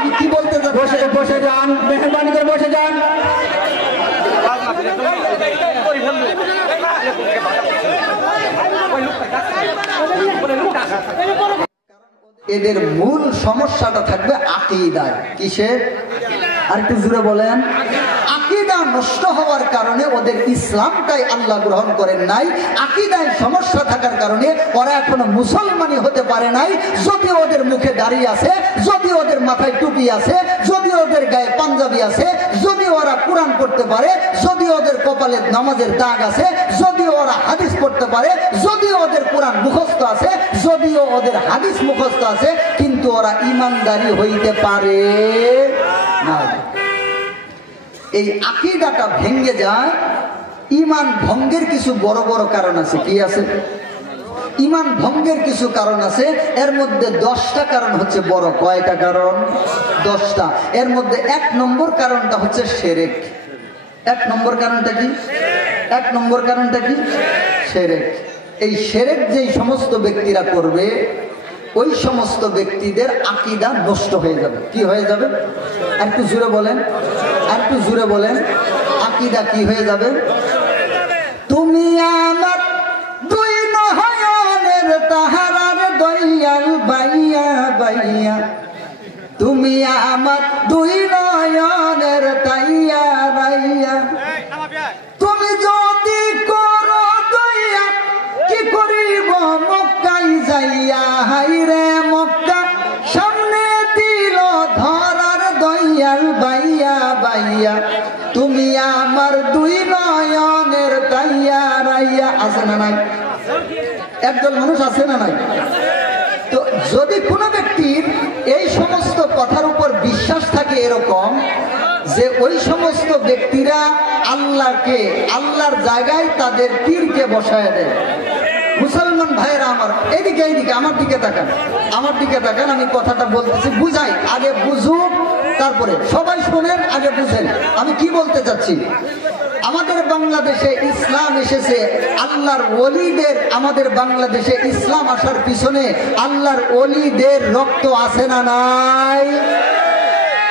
আমি কি বলতে বসে বসে যান, মেহরবানি করে বসে যান। এদের মূল সমস্যাটা থাকবে আকীদায়। কিসের? আর একটু জোরে বলেন। আকীদা নষ্ট হওয়ার কারণে ওদের ইসলামটাই আল্লাহ গ্রহণ করেন নাই। আকীদায় সমস্যা থাকার কারণে ওরা এখনো মুসলমানই হতে পারে নাই। যদিও ওদের মুখে দাড়ি আছে, যদিও ওদের মাথায় টুপি আছে, যদিও ওদের গায়ে পাঞ্জাবি আছে, যদিও ওরা কোরআন পড়তে পারে, যদিও ওদের কপালে নামাজের দাগ আছে, যদিও ওরা হাদিস পড়তে পারে, যদিও ওদের কোরআন মুখস্থ আছে, যদিও ওদের হাদিস মুখস্থ আছে, কিন্তু ওরা ঈমানদারি হইতে পারে না। এই আকীদাটা ভেঙে যায়। ঈমান ভঙ্গের কিছু বড় বড় কারণ আছে। কি আছে? ঈমান ভঙ্গের কিছু কারণ আছে। এর মধ্যে 10টা কারণ হচ্ছে বড়। কয়টা কারণ? 10টা। এর মধ্যে 1 নম্বর কারণটা হচ্ছে শিরক। 1 নম্বর কারণটা কি? 1 নম্বর কারণটা কি? শিরক। এই শিরক যেই সমস্ত ব্যক্তিরা করবে, ওই সমস্ত ব্যক্তিদের আকীদা নষ্ট হয়ে যাবে। কি হয়ে যাবে? একটু জোরে বলেন, একটু জোরে বলেন। আকীদা কি হয়ে যাবে? তুমি আমার দুই নয়নের তাহারার দয়াল বাইয়া বাইয়া, তুমি আমার দুই নয়নের তাইয়া রাইয়া, তুমি যদি করো দয়া কি করিব মক্কাই যাইয়া, হাইরে মক্কা সামনে দিল ধরার দয়াল বাইয়া বাইয়া, তুমি আমার দুই নয়নের তাইয়া রাইয়া। আছে না নাই? একজন মানুষ আছে না নাই? তো যদি কোনো ব্যক্তির এই সমস্ত কথার উপর বিশ্বাস থাকে এরকম যে ওই সমস্ত ব্যক্তিরা আল্লাহকে, আল্লাহর জায়গায় তাদের পীরকে বসায় দেয়। মুসলমান ভাইয়েরা আমার, এইদিকে এইদিকে আমার দিকে তাকান, আমার দিকে তাকান। আমি কথাটা বলতেছি, বুঝাই। আগে বুঝুক, তারপরে সবাই শোনেন, আগে বুঝেন আমি কি বলতে চাচ্ছি। আমাদের বাংলাদেশে ইসলাম এসেছে আল্লাহর ওলিদের। আমাদের বাংলাদেশে ইসলাম আসার পিছনে আল্লাহর ওলিদের রক্ত আছে না নাই?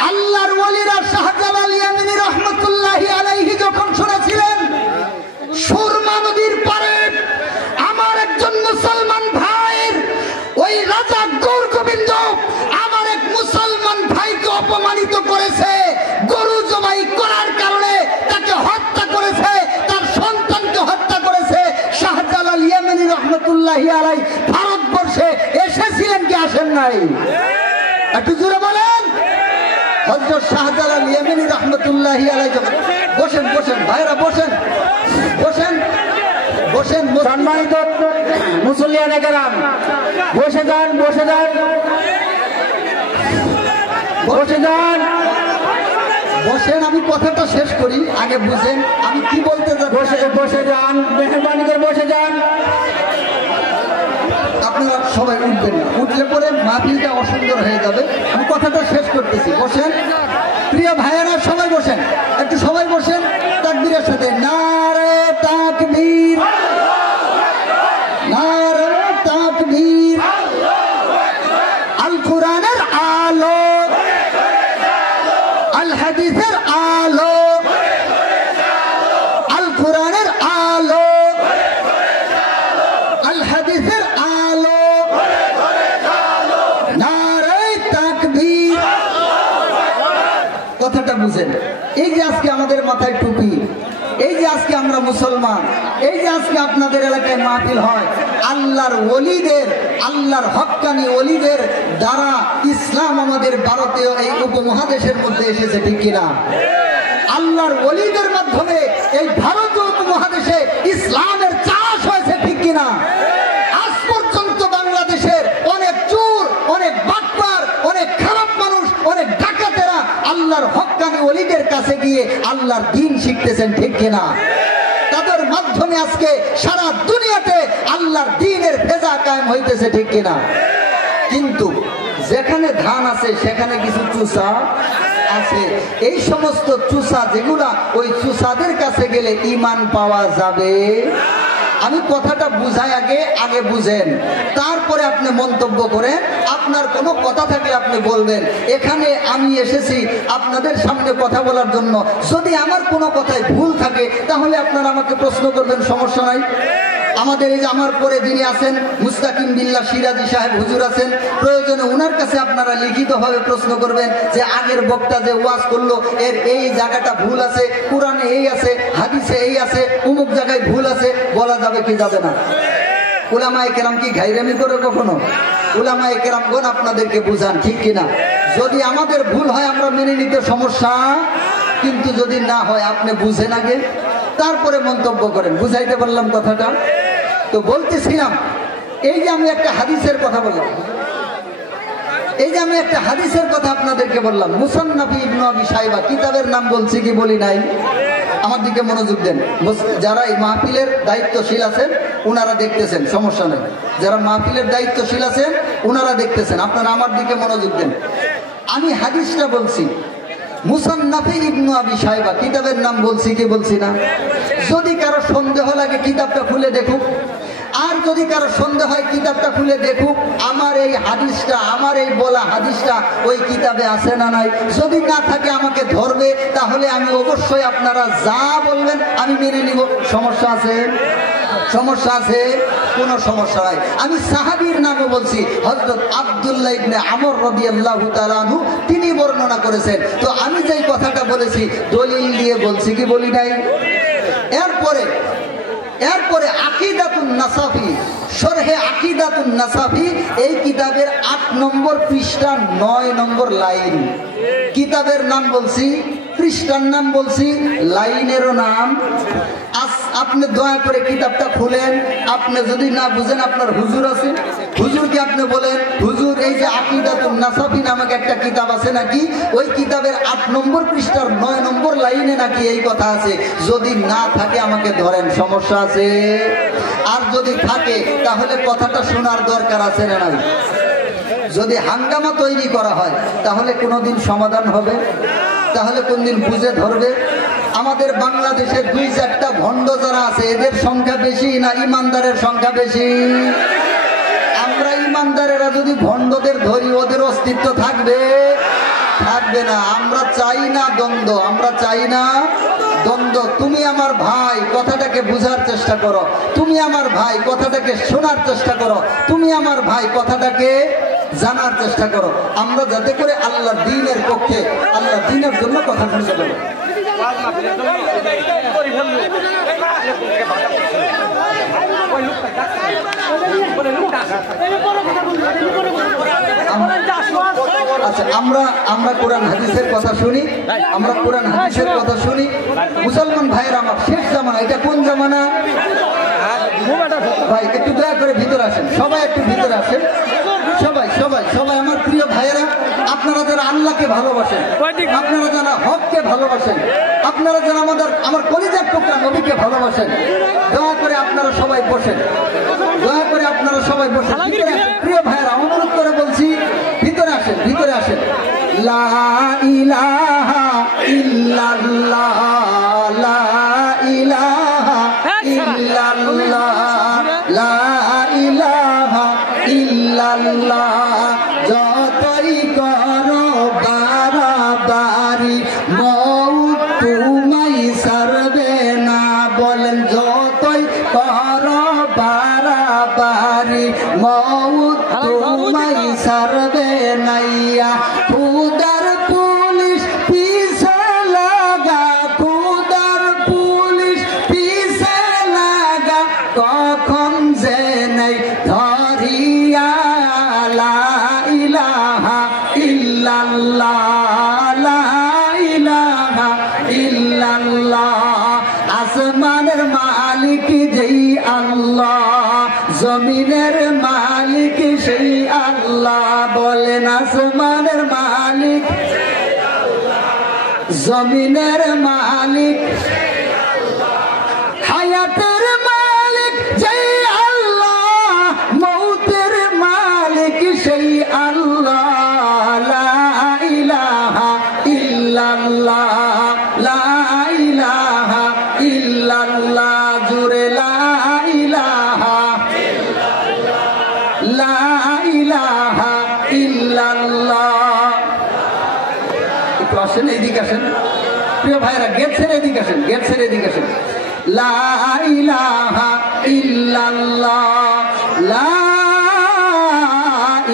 আল্লাহর ওলিরা শাহজালাল ইয়ামানী রহমাতুল্লাহি আলাইহি যখন শুনেছিলেন সুরমা নদীর পারে আমার একজন মুসলমান ভাইয়ের ওই রাজা গৌর গোবিন্দ আমার এক মুসলমান ভাইকে অপমানিত করেছে, গরু জবাই করার কারণে তাকে হত্যা করেছে, তার সন্তানকে হত্যা করেছে, শাহজালাল ইয়ামানী রহমাতুল্লাহি আলাইহি ভারতবর্ষে এসেছিলেন কি আসেন নাই? একটু জোরে বলেন। হযরত শাহজালাল ইয়ামানী রহমাতুল্লাহি আলাইহি। বসেন বসেন ভাইরা, বসেন বসেন বসেন। সম্মানিত মুসল্লিয়ানে কেরাম, বসে যান, বসে যান, বসে যান, বসেন। আমি কথাটা শেষ করি, আগে বুঝেন আমি কি বলতে চাই। বসে বসে যান, মেহরবানি করে বসে যান। আপনারা সবাই উঠবেন না, উঠলে পরে মাহফিলটা অসুন্দর হয়ে যাবে। আমি কথাটা শেষ করতেছি, বসেন। প্রিয় ভাইয়েরা সবাই বসেন, একটু সবাই বসেন তাকবীরের সাথে। নারে তাকবীর, নারে তাকবীর। আল কোরআনের আলো, আল হাদিসের আলো, আল কোরআনের আলো, আল হাদিসের আলো। নারে তাকবীর। কথাটা বুঝেন। এই যে আজকে আমাদের মাথায় টুপি, এই যে আজকে আমরা মুসলমান, এই যে আজকে আপনাদের এলাকায় মাহফিল হয়, আল্লাহর ওলিদের, আল্লাহর হক্কানি ওলিদের দ্বারা ইসলাম আমাদের ভারতীয় এই উপমহাদেশের মধ্যে এসেছে, ঠিক কিনা? আল্লাহর ওলিদের মাধ্যমে এই ভারতীয় উপমহাদেশে ইসলামের চাষ হয়েছে, ঠিক কিনা? আজ পর্যন্ত বাংলাদেশের অনেক চোর, অনেক বাটপার, অনেক খারাপ মানুষ, অনেক ডাকাতেরা আল্লাহর হক্কানি ওলিদের কাছে গিয়ে আল্লাহর দ্বীন শিখতেছেন, ঠিক কিনা? তাদের মাধ্যমে আজকে সারা দুনিয়াতে আল্লাহর দ্বীনের ফেজা কায়েম হইতেছে, ঠিক কিনা? কিন্তু যেখানে ধান আছে সেখানে কিছু চুষা আছে। এই সমস্ত চুষা যেগুলা, ওই চুষাদের কাছে গেলে ঈমান পাওয়া যাবে আমি কথাটা বুঝাই আগে বুঝেন, তারপরে আপনি মন্তব্য করেন। আপনার কোনো কথা থাকলে আপনি বলবেন। এখানে আমি এসেছি আপনাদের সামনে কথা বলার জন্য। যদি আমার কোনো কথায় ভুল থাকে তাহলে আপনারা আমাকে প্রশ্ন করবেন, সমস্যা নাই। আমাদের এই যে আমার পরে যিনি আছেন মুস্তাকিম বিল্লাহ সিরাজি সাহেব হুজুর আছেন, প্রয়োজনে ওনার কাছে আপনারা লিখিতভাবে প্রশ্ন করবেন যে আগের বক্তা যে ওয়াজ করলো এর এই জায়গাটা ভুল আছে, কোরআনে এই আছে, হাদিসে এই আছে, অমুক জায়গায় ভুল আছে, বলা যাবে কি যাবে না? উলামায়ে কেরাম কি ঘাইরামি করে কখনো? উলামায়ে কেরামগণ আপনাদেরকে বুঝান, ঠিক কিনা? যদি আমাদের ভুল হয় আমরা মেনে নিতে সমস্যা, কিন্তু যদি না হয় আপনি বুঝেন আগে তারপরে মন্তব্য করেন। বুঝাইতে পারলাম কথাটা? তো বলতেছিলাম এই যে আমি একটা হাদিসের কথা বললাম, আপনাদেরকে বললাম মুসান্নাফ ইবনে আবি শাইবা কিতাবের নাম বলছি কি বলি নাই? আমার দিকে মনোযোগ দেন। যারা এই মাহফিলের দায়িত্বশীল আছেন ওনারা দেখতেছেন, সমস্যা নেই। যারা মাহফিলের দায়িত্বশীল আছেন ওনারা দেখতেছেন, আপনারা আমার দিকে মনোযোগ দেন। আমি হাদিসটা বলছি মুসান্নাফ ইবনে আবি শাইবা কিতাবের নাম বলছি কি বলছি না? যদি কারো সন্দেহ লাগে কিতাবটা খুলে দেখুক, আর যদি কারো সন্দেহ হয় কিতাবটা খুলে দেখুক আমার এই হাদিসটা, আমার এই বলা হাদিসটা ওই কিতাবে আছে না নাই। যদি না থাকে আমাকে ধরবে, তাহলে আমি অবশ্যই আপনারা যা বলবেন আমি মেনে নিব। সমস্যা আছে? সমস্যা আছে? কোনো সমস্যা নাই। আমি সাহাবীর নামও বলছি, হযরত আব্দুল্লাহ ইবনে আমর রাদিয়াল্লাহু তাআলা আনহু তিনি বর্ণনা করেছেন। তো আমি যেই কথাটা বলেছি দলিল দিয়ে বলছি কি বলি নাই? এরপরে আকিদাতুন নাসাফি, শরহে আকিদাতুন নাসাফি, এই কিতাবের 8 নম্বর পৃষ্ঠা 9 নম্বর লাইন। কিতাবের নাম বলছি, পৃষ্ঠার নাম বলছি, লাইনেরও নাম। আপনি দয়া করে কিতাবটা খুলেন। আপনি যদি না বুঝেন আপনার হুজুর আছে, হুজুরকে আপনি বলেন হুজুর এই যে আকিদাতুন নাসাফি নামক একটা কিতাব আছে নাকি, ওই কিতাবের 8 নম্বর পৃষ্ঠার 9 নম্বর লাইনে নাকি এই কথা আছে। যদি না থাকে আমাকে ধরেন, সমস্যা আছে? আর যদি থাকে তাহলে কথাটা শোনার দরকার আছে না নাই? যদি হাঙ্গামা তৈরি করা হয় তাহলে কোনোদিন সমাধান হবে? তাহলে কোনদিন বুঝে ধরবে? আমাদের বাংলাদেশের 2-4টা ভণ্ড যারা আছে এদের সংখ্যা বেশি না ইমানদারের সংখ্যা বেশি? আমরা ইমানদারেরা যদি ভণ্ডদের ধরি ওদের অস্তিত্ব থাকবে? থাকবে না। আমরা চাই না দ্বন্দ্ব, আমরা চাই না দ্বন্দ্ব। তুমি আমার ভাই, কথাটাকে বুঝার চেষ্টা করো। তুমি আমার ভাই, কথাটাকে শোনার চেষ্টা করো। তুমি আমার ভাই, কথাটাকে জানার চেষ্টা করো। আমরা যাতে করে আল্লাহ দ্বীনের পক্ষে, আল্লাহ দ্বীনের জন্য কথা শুনতে পারি। আচ্ছা, আমরা কোরআন হাদিসের কথা শুনি, আমরা কোরআন হাদিসের কথা শুনি। মুসলমান ভাইয়ের আমার, শেষ জামানা, এটা কোন জামানা ভাই? একটু দয়া করে ভিতরে আসেন, সবাই একটু ভিতরে আসেন, সবাই সবাই সবাই আমার প্রিয় ভাইয়েরা, আপনারা যারা আল্লাহকে ভালোবাসেন, আপনারা যারা হককে ভালোবাসেন, আপনারা যারা আমার কলিজার টুকরা নবীকে ভালোবাসেন, দয়া করে আপনারা সবাই বসেন, দয়া করে আপনারা সবাই বসেন। প্রিয় ভাইয়েরা, অনুরোধ করে বলছি ভিতরে আসেন, ভিতরে আসেন। লা ইলাহা ইল্লাল্লাহ, লা ইলাহা ইল্লাল্লাহ, লা ইলাহা ইল্লাল্লাহ। যতই করো বাড়াবাড়ি মউত তোমায় ছাড়বে না। বলেন যতই করো বাড়াবাড়ি মউত তোমায় ছাড়বে নাইয়া। খুদার পুলিশ পিছে লাগা, খুদার পুলিশ পিছে লাগা, কখন যে নেই ধরিয়া। লা ইলাহা ইল্লাল্লাহ, লা ইলাহা ইল্লাল্লাহ। আসমানের মালিক যেই আল্লাহ, জমিনের মালিক সেই আল্লাহ। বলেন আসমানের মালিক, জমিনের মালিক, হায়াতের মালিক যেই আল্লাহ, মৌতের মালিক সেই আল্লাহ। লা ইলাহা ইল্লাল্লাহ, লা ইলাহা ইল্লাল্লাহ। জুরে লা ইলাহা একটু আসেন, এইদিকে আসেন প্রিয় ভাইরা, গেট ছেড়ে এদিকে আসেন, গেট ছেড়ে এদিকে আসেন। লা ইলাহা ইল্লাল্লাহ, লা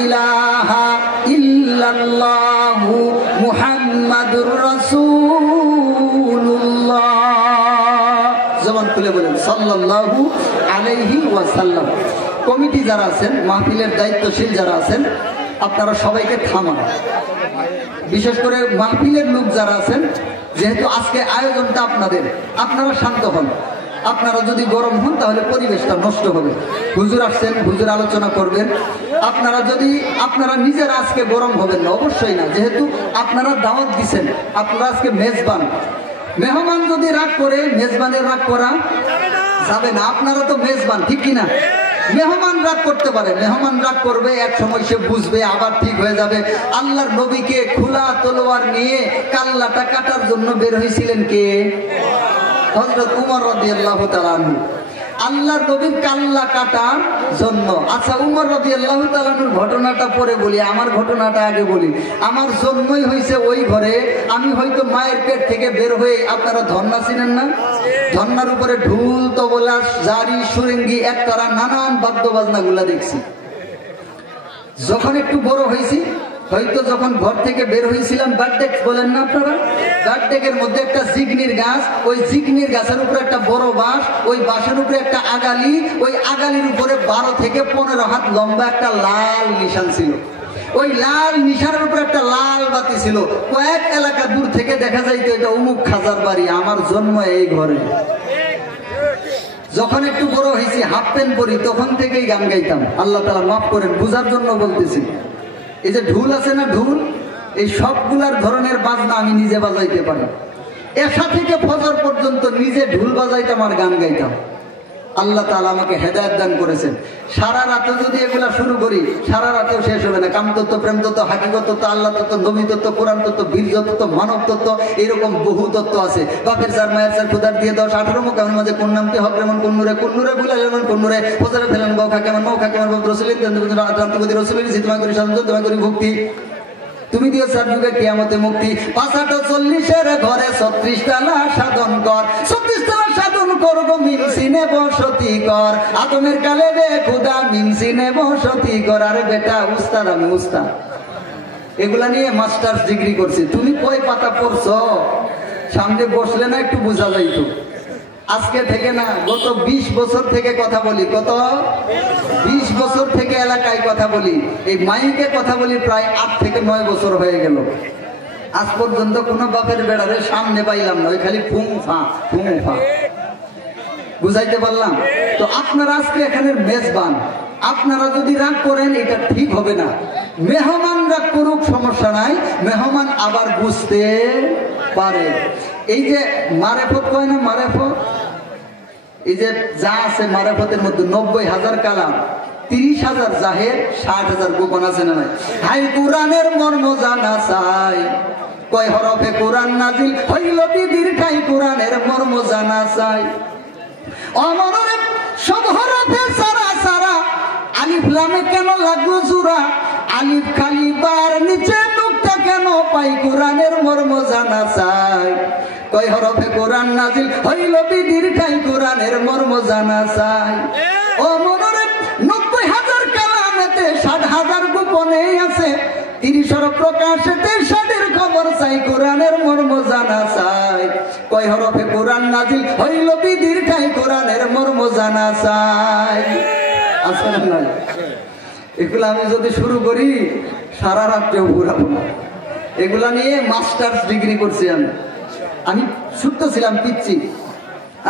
ইলাহা ইল্লাল্লাহু মুহাম্মাদুর রাসূলুল্লাহ। জবান খুলে বলেন সাল্লাল্লাহু আলাইহি ওয়াসাল্লাম। কমিটি যারা আছেন, মাহফিলের দায়িত্বশীল যারা আছেন, আপনারা সবাইকে থামান। বিশেষ করে মাহফিলের লোক যারা আছেন, যেহেতু আজকে আয়োজনটা আপনাদের, আপনারা শান্ত হন। আপনারা যদি গরম হন তাহলে পরিবেশটা নষ্ট হবে। হুজুর আসছেন, হুজুর আলোচনা করবেন। আপনারা নিজেরা আজকে গরম হবেন না, অবশ্যই না, যেহেতু আপনারা দাওয়াত দিচ্ছেন, আপনারা আজকে মেজবান। মেহমান যদি রাগ করে, মেজবানের রাগ করা যাবে না। আপনারা তো মেজবান, ঠিক কিনা? মেহমান রাগ করতে পারে, মেহমান রাগ করবে, এক সময় সে বুঝবে, আবার ঠিক হয়ে যাবে। আল্লাহর নবীকে খোলা তলোয়ার নিয়ে কাল্লাটা কাটার জন্য বের হয়েছিলেন কে? হযরত উমর রাদিয়াল্লাহু তাআলা আনহু। আল্লাহর নবীর কাল্লা কাটার জন্য। আচ্ছা, উমর রাদিয়াল্লাহু তাআলা আনহুর ঘটনাটা পরে বলি, আমার ঘটনাটা আগে বলি। আমার জন্মই হয়েছে ওই ঘরে। আমি হয়তো মায়ের পেট থেকে বের হয়ে, আপনারা ধর্না চিনেন না? ধর্নার উপরে ঢোল, তবলা, জারি, সুরেঙ্গি, একতারা নানান বাদ্য বাজনাগুলা দেখছি। যখন একটু বড় হয়েছি, হয়তো যখন ঘর থেকে বের হয়েছিলাম, বার্থডেক বলেন না আপনারা? বার্থডেকের মধ্যে একটা জিগনির গাছ, ওই জিগনির গাছের উপরে একটা বড় বাঁশ, ওই বাঁশের উপরে একটা আগালি, ওই আগালির উপরে 12 থেকে 15 হাত লম্বা একটা লাল নিশান ছিল। ওই লাল নিশানের উপরে একটা লাল বাতি ছিল। কয়েক এলাকা দূর থেকে দেখা যাইতো এটা অমুক খাজার বাড়ি। আমার জন্ম এই ঘরে। যখন একটু বড় হয়েছি, হাফ প্যান্ট পরি, তখন থেকেই গান গাইতাম। আল্লাহ তাআলা মাফ করেন, বুঝার জন্য বলতেছি। এই যে ঢোল আছে না, ঢোল, এই সবগুলার ধরনের বাজনা আমি নিজে বাজাইতে পারি। এশা থেকে ফজর পর্যন্ত নিজে ঢোল বাজাইতাম আর গান গাইতাম। আল্লাহ তাআলা আমাকে হেদায়েত দান করেছেন। সারা রাতে যদি এগুলা শুরু করি, সারা রাতেও শেষ হবে না। কামতত্ত্ব, প্রেম তত্ত্ব, হাকিকত তত্ত্ব, আল্লাহ তত্ত্ব, নবী তত্ত্ব, কোরআন তত্ত্ব, বীর্য তত্ত্ব, মানব তত্ত্ব, এরকম বহু তত্ত্ব আছে। বাপের চার, মায়ের চার, খুদার দিয়ে 10, 18 মুখের মাঝে কোন নামটি হক কেমন, কোন নূরে বুলাল এমন, কোন নূরে ফজরে ফেলেন বৌখা কেমন, মৌখা কেমন, রসুলিন রান্তিপতি রসুলিন, তোমায় করি সাধন, তোমায় করি ভক্তি, তুমি দিও চার যুগে কিয়ামতে মুক্তি। 540-এর ঘরে 36 তালা সাধন কর, 36 তালা সাধন করব, মিমসিনে বসতি কর। আদমের কালে রে খুদা মিমসিনে বসতি কর। আরে বেটা, উস্তাদ, আমি উস্তাদ। এগুলা নিয়ে মাস্টার্স ডিগ্রি করছি। তুমি কয় পাতা পড়ছো? সামনে বসলে না একটু বোঝা যাইতো। আজকে থেকে না, গত 20 বছর থেকে কথা বলি। কত? 20 বছর থেকে এলাকায় কথা বলি। এই মাইকে কথা বলি প্রায় 8 থেকে 9 বছর হয়ে গেল। আজ পর্যন্ত কোনো বাপের বেড়ারে সামনে পাইলাম না, ওই খালি ফুমফা ফুমফা। বুঝাইতে পারলাম তো? আপনারা আজকে এখানে মেজবান। আপনারা যদি রাগ করেন, এটা ঠিক হবে না। মেহমান রাগ করুক, সমস্যা নাই, মেহমান আবার বুঝতে পারে। এই যে মারেফত কয় না, মারেফত, এই যে যা আছে মারেফতের মধ্যে 90,000 কালাম, 30,000 জাহের, 60,000 গোপন আছে না নাই? হাই কোরআনের মর্ম জানা চাই, কয় হরফে কোরআন নাজিল হইল বিদির খাই, কোরআনের মর্ম জানা চাই। অমরের সব হরফে সারা সারা, আলিফ লামে কেন লাগলো জোড়া, আলিফ খালি বার নিচে নুকতা কেন পাই, কোরআনের মর্ম জানা চাই। কয় হরফে কোরআন নাজিল হইল বিদির খাই, কোরআনের মর্ম জানা চাই। ও মনরে 90,000 কালামেতে 60,000 গোপনে আছে, 30 প্রকাশেতে 60-এর খবর চাই, কোরআনের মর্ম জানা চাই। কয় হরফে কোরআন নাজিল হইল বিদির খাই, কোরআনের মর্ম জানা চাই। আছে না নাই? এগুলো আমি যদি শুরু করি, সারা রাত্রেও ঘুরাবো না। এগুলা নিয়ে মাস্টার্স ডিগ্রি করছি আমি ছোট্ট ছিলাম, পিচ্ছি।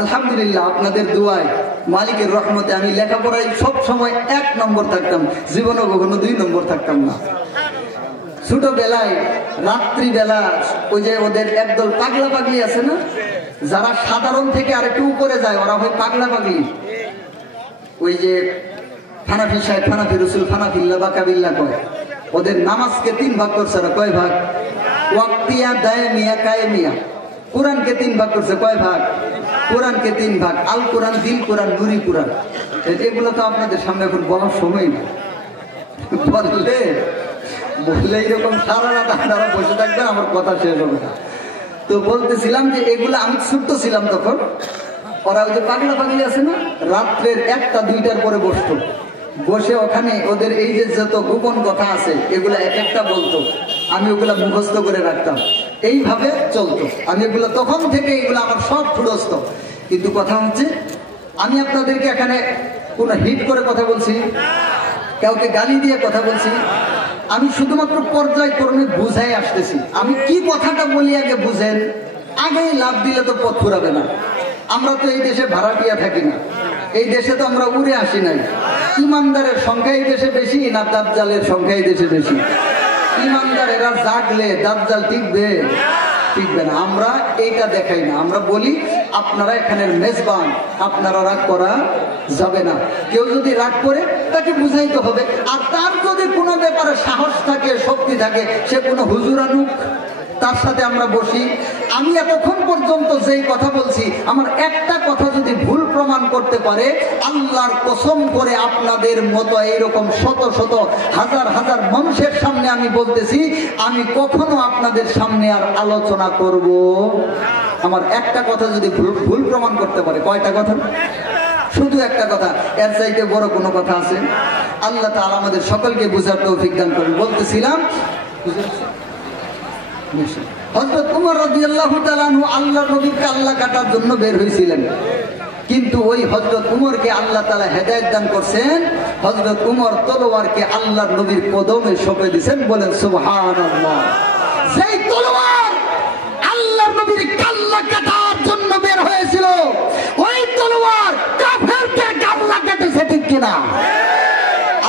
আলহামদুলিল্লাহ, আপনাদের দুয়ায়, মালিকের রহমতে আমি লেখাপড়ায় সব সময় 1 নম্বর থাকতাম। জীবনও কখনো 2 নম্বর থাকতাম না। ছোটবেলায় রাত্রিবেলা ওই যে ওদের একদল পাগলা পাগলি আছে না, যারা সাধারণ থেকে আরেকটু উপরে যায়, ওরা হয় পাগলা পাগলি। ওই যে ফানাফি সাহেব, ফানাফি রসুল, ফানাফিল্লা বাকাবিল্লা কয়। ওদের নামাজকে 3 ভাগ করছে। কয় ভাগ? ওয়াক্তিয়া, দায়মিয়া, কায়েমিয়া। কোরআনকে 3 ভাগ করছে। কয় ভাগ? কোরআনকে 3 ভাগ। আল কোরআন, দিল কোরআন, নুরি কোরআন। এগুলো তো আপনাদের সামনে এখন বলার সময় না, বললে বললে এইরকম সারা রাত আপনারা বসে থাকবেন, আমার কথা শেষ হবে না। তো বলতেছিলাম যে এগুলো আমি ছোট্ট ছিলাম তখন, ওরা ওই যে পাগলা পাগলি আছে না, রাত্রের 1টা 2টার পরে বসতো, বসে ওখানে ওদের এই যে যত গোপন কথা আছে এগুলা এক একটা বলতো, আমি ওগুলা মুখস্থ করে রাখতাম, এইভাবে চলতো। আমি এগুলো তখন থেকে এগুলো আমার সব ঠুরস্ত। কিন্তু কথা হচ্ছে আমি আপনাদেরকে এখানে কোনো হিট করে কথা বলছি, কাউকে গালি দিয়ে কথা বলছি, আমি শুধুমাত্র পর্যায়ক্রমে বুঝাই আসতেছি। আমি কি কথাটা বলি আগে বুঝেন, আগেই লাভ দিলে তো পথ ফুরাবে না। আমরা তো এই দেশে ভাড়াটিয়া থাকি না, এই দেশে তো আমরা উড়ে আসি নাই। ইমানদারের সংখ্যা এই দেশে বেশি না দাজ্জালের সংখ্যা এই দেশে বেশি? ইমানদারেরা জাগলে দাজ্জাল টিকবে? টিকবে না। আমরা এইটা দেখাই না, আমরা বলি আপনারা এখানের মেজবান, আপনারা রাগ করা যাবে না। কেউ যদি রাগ করে তাকে বুঝাইতে হবে, আর তার যদি কোনো ব্যাপারে সাহস থাকে, শক্তি থাকে, সে কোনো হুজুর আনুক, তার সাথে আমরা বসি। আমি এতক্ষণ পর্যন্ত যেই কথা বলছি, আমার একটা কথা যদি ভুল প্রমাণ করতে পারে, আল্লাহর কসম করে আপনাদের মতো এইরকম শত শত হাজার হাজার মানুষের সামনে আমি বলতেছি, আমি কখনো আপনাদের সামনে আর আলোচনা করব। আমার একটা কথা যদি ভুল প্রমাণ করতে পারে, কয়টা কথা? শুধু একটা কথা, এর চাইতে বড় কোনো কথা আছে? আল্লাহ তাআলা আমাদের সকলকে বুঝার তৌফিক দান করেন। বলতেছিলাম হযরত ওমর রাদিয়াল্লাহু তাআলা আনহু আল্লাহর নবীকে আল্লাহ কাটার জন্য বের হয়েছিলেন, কিন্তু ওই হযরত ওমরকে আল্লাহ তাআলা হেদায়েত দান করছেন। হযরত ওমর তলোয়ারকে আল্লাহর নবীর কদমে সঁপে দিয়েছেন। বলেন সুবহানাল্লাহ। সেই তলোয়ার আল্লাহর নবীর কাল্লা কাটার জন্য বের হয়েছিল, ওই তলোয়ার কাফেরকে কাল্লা কেটেছে, ঠিক কিনা?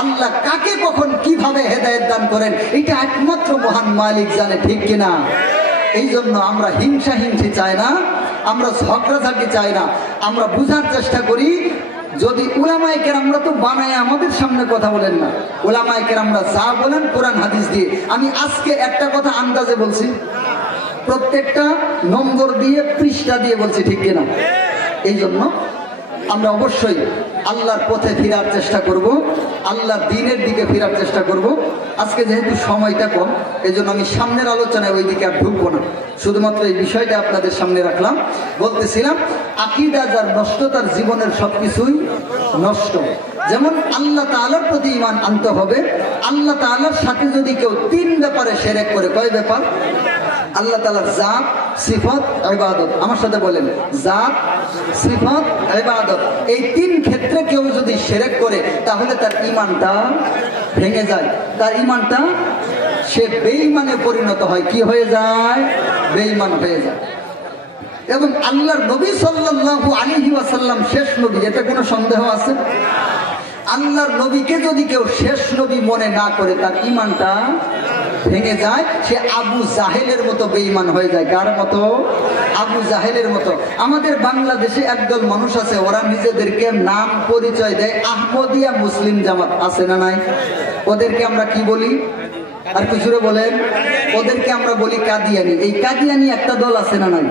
আল্লাহ কাকে কখন কিভাবে হেদায়েত দান করেন এটা একমাত্র মহান মালিক জানে, ঠিক কিনা? এই জন্য আমরা হিংসা হিংসি চাই না, আমরা ঝগড়াঝাটি চাই না, আমরা বুঝার চেষ্টা করি। যদি উলামায়ে কেরামরা তো বানায় আমাদের সামনে কথা বলেন না, উলামায়ে কেরামরা যা বলেন কোরআন হাদিস দিয়ে। আমি আজকে একটা কথা আন্দাজে বলছি, প্রত্যেকটা নম্বর দিয়ে পৃষ্ঠা দিয়ে বলছি, ঠিক কিনা? এই জন্য আমরা অবশ্যই আল্লাহর পথে ফেরার চেষ্টা করব, আল্লাহর দ্বীনের দিকে ফেরার চেষ্টা করব। আজকে যেহেতু সময়টা কম, এই জন্য আমি সামনের আলোচনায় ওই দিকে আর ঢুকবো না, শুধুমাত্র এই বিষয়টা আপনাদের সামনে রাখলাম। বলতেছিলাম আকীদা যার নষ্ট, তার জীবনের সবকিছুই নষ্ট। যেমন আল্লাহ তাআলার প্রতি ঈমান আনতে হবে। আল্লাহ তাআলার সাথে যদি কেউ 3 ব্যাপারে শিরক করে, কয় ব্যাপার? আল্লাহ তাআলার জাত, সিফাত, ইবাদত। আমার সাথে বলেন, জাত, সিফাত, ইবাদত, এই 3 ক্ষেত্রে কেউ যদি শিরক করে তাহলে তার ঈমানটা ভেঙে যায়, তার ঈমানটা সে বেঈমানে পরিণত হয়। কি হয়ে যায়? বেঈমান হয়ে যায়। এবং আল্লাহর নবী সাল্লাল্লাহু আলাইহি ওয়াসাল্লাম শেষ নবী, এটা কোনো সন্দেহ আছে? আল্লাহর নবীকে যদি কেউ শেষ নবী মনে না করে, তার ঈমানটা ভেঙে যায়, সে আবু জাহেলের মতো বেঈমান হয়ে যায়। কার মতো? আবু জাহেলের মতো। আমাদের বাংলাদেশে একদল মানুষ আছে, ওরা নিজেদেরকে নাম পরিচয় দেয় আহমদিয়া মুসলিম জামাত, আছে না নাই? ওদেরকে আমরা কি বলি? আর কিছুরে বলেন, ওদেরকে আমরা বলি কাদিয়ানি। এই কাদিয়ানি একটা দল আছে না নাই?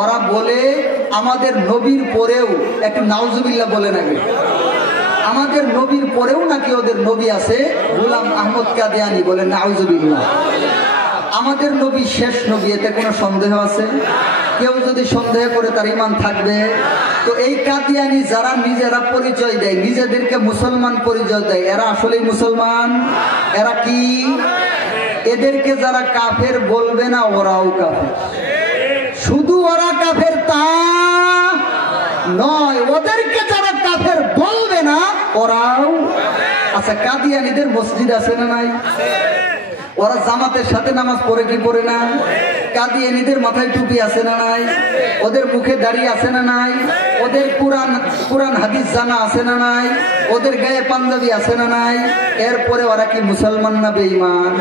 ওরা বলে আমাদের নবীর পরেও, একটু নাউজুবিল্লাহ বলেন আগে, আমাদের নবীর পরেও নাকি ওদের নবী আছে, গোলাম আহমদ কাদিয়ানি। বলেন নাউজুবিল্লাহ। আমাদের নবী শেষ নবী, এতে কোনো সন্দেহ আছে? কেউ যদি সন্দেহ করে তার ঈমান থাকবে? তো এই কাদিয়ানি যারা নিজেরা পরিচয় দেয়, নিজেদেরকে মুসলমান পরিচয় দেয়, এরা আসলেই মুসলমান? এরা কি? এদেরকে যারা কাফের বলবে না, ওরাও কাফের। শুধু ওরা কাফের তা নয়, ওদেরকে যারা কাফের বলবে না, ওরাও। আচ্ছা, কাদিয়ানীদের মসজিদ আছে না নাই? ওরা জামাতের সাথে নামাজ পড়ে কি পড়ে না? কাদিয়ানীদের মাথায় টুপি আছে না নাই? ওদের মুখে দাড়ি আছে না নাই? ওদের কোরআন হাদিস জানা আছে না নাই? ওদের গায়ে পাঞ্জাবি আছে না নাই? এরপরে ওরা কি মুসলমান না বেঈমান?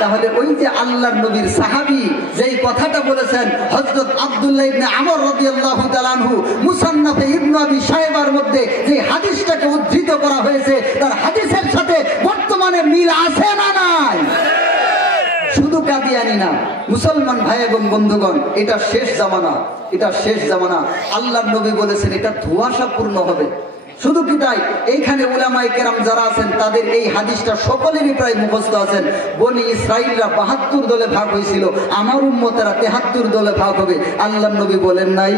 তাহলে ওই যে আল্লাহর নবীর সাহাবী যেই কথাটা বলেছেন, হযরত আব্দুল্লাহ ইবনে আমর রাদিয়াল্লাহু তাআলা আনহু মুসান্নাফে ইবনে আবি শায়বার মধ্যে যে হাদিসটাকে উদ্ধৃত করা হয়েছে, তার হাদিসের সাথে বর্তমানে মিল আছে না নাই? শুধু কাদিয়ানি না, মুসলমান ভাই এবং বন্ধুগণ, এটা শেষ জামানা, এটা শেষ জামানা। আল্লাহর নবী বলেছেন এটা ধোঁয়াশাপূর্ণ হবে, শুধু কি তাই, এইখানে উলামায়ে কেরাম যারা আছেন তাদের এই হাদিসটা সকলেরই প্রায় মুখস্থ আছেন। বনি ইসরাইলরা 72 দলে ভাগ হয়েছিল, আমার উম্মতেরা 73 দলে ভাগ হবে। আল্লাহর নবী বলেন নাই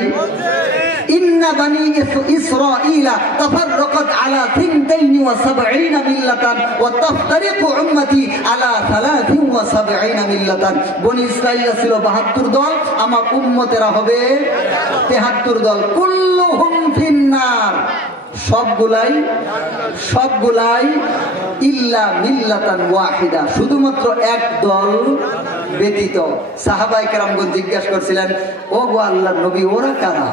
ইন্না বানি ইসরাঈলা তাফাররাকাত আলা 72 মিল্লাতান ওয়া তাফতারিকু উম্মতি আলা 73 মিল্লাতান। বনি ইসরাঈল ছিল 72 দল, আমার উম্মতেরা হবে 73 দল। কুল্লুহুম ফিন্নার, সবগুলাই ইল্লা মিল্লাতান ওয়াহিদা, শুধুমাত্র এক দল ব্যতীত। সাহাবায়ে কেরামগণ জিজ্ঞাসা করছিলেন, ও গো আল্লাহর নবী, ওরা কারা?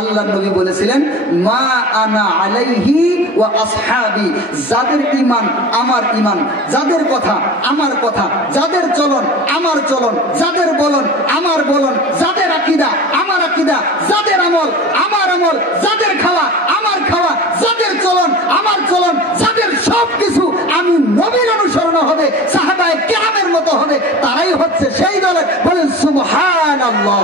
আল্লাহর নবী বলেছিলেন, মা আনা আলাইহি ওয়া আসহাবি, যাদের ঈমান আমার ঈমান, যাদের কথা আমার কথা, যাদের চলন আমার চলন, যাদের বলন আমার বলন, যাদের আকীদা আমার আকীদা, যাদের আমল আমার আমল, যাদের খাওয়া আমার খাওয়া, যাদের চলন আমার চলন, যাদের সবকিছু আমি নবীর অনুসরণ হবে, সাহাবায়ে কেরামের মতো হবে, তারাই হচ্ছে সেই দলের। বলেন সুবহানাল্লাহ।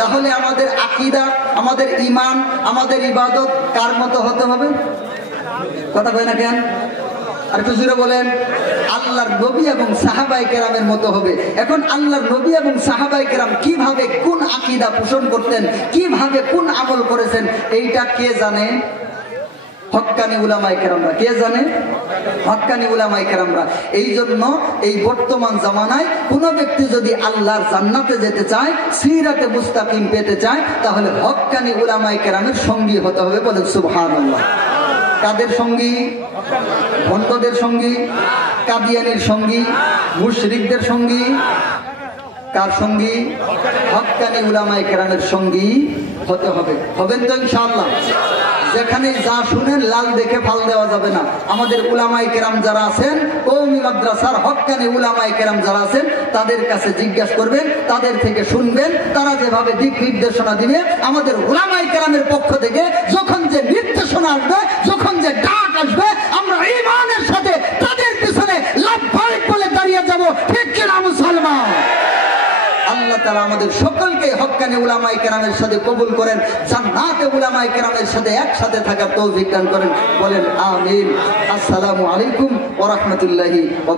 তাহলে আমাদের আকীদা, আমাদের ঈমান, আমাদের ইবাদত কার মতো হতে হবে? কথা কয় না কেন? আর একটু জোরে বলেন। আল্লাহর নবী এবং সাহাবায়ে কেরামের মতো হবে। এখন আল্লাহর নবী এবং সাহাবায়ে কেরাম কিভাবে কোন আকীদা পোষণ করতেন, কিভাবে কোন আমল করেছেন, এইটা কে জানে? হক্কানি উলামায়ে কেরামরা। কে জানে? হক্কানি উলামায়ে কেরামরা। এই জন্য এই বর্তমান জামানায় কোন ব্যক্তি যদি আল্লাহর জান্নাতে যেতে চায়, সিরাতে মুস্তাকিম পেতে চায়, তাহলে হক্কানি উলামায়ে কেরামের সঙ্গী হতে হবে। বলেন সুবহানাল্লাহ। কাদের সঙ্গী? ভণ্ডদের সঙ্গী, কাদিয়ানির সঙ্গী, মুশরিকদের সঙ্গী। কার সঙ্গী? হক্কানি উলামায়ে কেরামের সঙ্গী হতে হবে। হবেন তো ইনশাআল্লাহ? যেখানে যা শুনেন লাল দেখে ফাল দেওয়া যাবে না। আমাদের উলামায়ে কেরাম যারা আছেন, কওমি মাদ্রাসার হক্কানি উলামায়ে কেরাম যারা আছেন, তাদের কাছে জিজ্ঞাসা করবেন, তাদের থেকে শুনবেন, তারা যেভাবে দিক নির্দেশনা দিবে, আমাদের উলামায়ে কেরামের পক্ষ থেকে যখন যে নির্দেশনা আসবে, যখন যে ডাক আসবে, আমরা ঈমানের সাথে তাদের পিছনে লাভবাহিক বলে দাঁড়িয়ে যাব। ঠিক কিনা মুসলমান? আল্লাহ তাআলা আমাদের সকলকে হক্কানি উলামায়ে কেরামের সাথে কবুল করেন, জান্নাতে উলামায়ে কেরামের সাথে একসাথে থাকার তৌফিক দান করেন। বলেন আমিন। আসসালামু আলাইকুম ওয়া রাহমাতুল্লাহি ওয়া